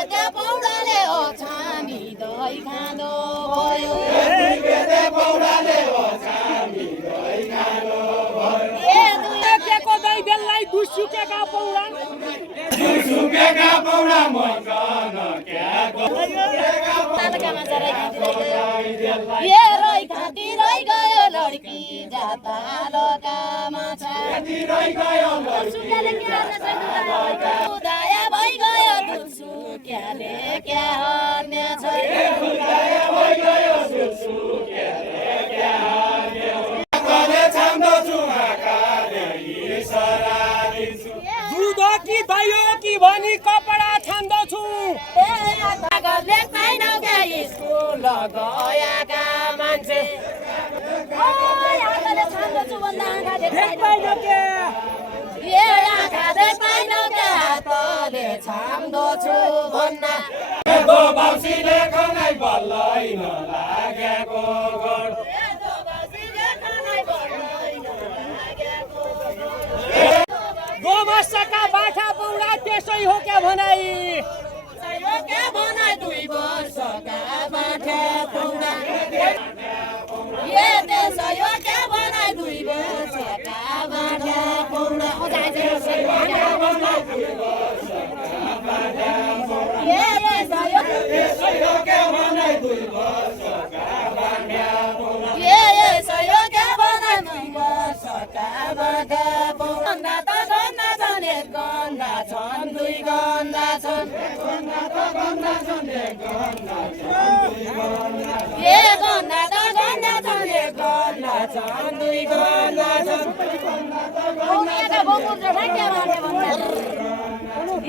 बेते पौडाले हो छामी दही खाँदो भयो बेते पौडाले हो छामी दही खाँदो भयो केको दही बेललाई दुसुकेका पौडा मकन क्याको तालकामा जराई ये रोइ खाती रोइ गयो लड्की जाता लोकामा छ रहि गयो सुक्याले के हाल्ने छैन उदाया भइ गयो दुसुक्याले क्या हाल्ने छैन उदाया भइ गयो सुसुक्याले क्या हाल्ने कले छाम्दो छु आकाले इसरा दिन्छु दुध कि दही हो कि भनी कपडा छान्दछु लेख्दैनौ क्या स्कुल गएका मान्छे आँखाले छान्दछु भन्दा आँखा देख्दैनौ के ए आँखा देख्दैनौ क्या हातले छाम्दछु भन्ना बाउसीले खनाइ बल्लै नलागेको गोड गोमसका बाठा पौडा त्यसै हो क्या भनाइ क्या भनाइ 2 वर्षका बाठा पौडा ए त्यसै हो क्या भनाइ 2 वर्षका बाठा पौडा गन्दा छन् 2 गन्दा छन् ए गन्दा त गन्दा छन् 1 गन्दा छन् 2 गन्दा छन्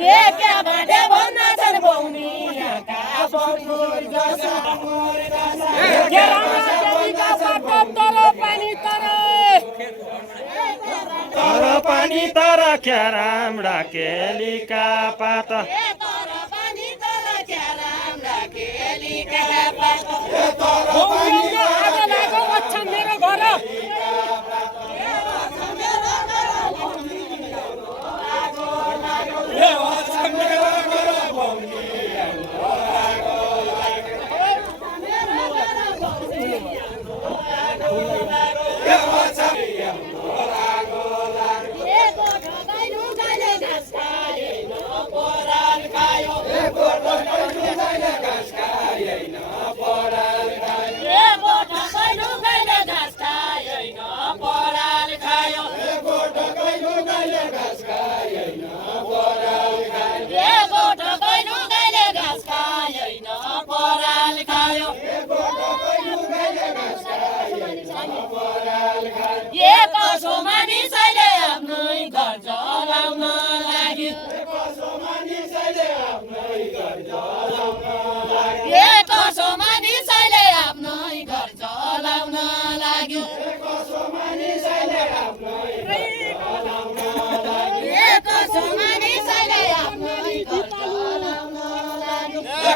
ए क्या भाटे भन्दा छन् बौनियाका बौर जसा तर पानी तर क्या राम्रा केलीका पात मेरो घर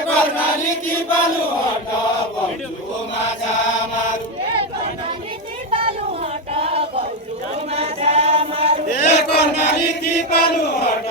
कर्णाली बालु हट बौजु माछा मारु कर्णाली बालु हट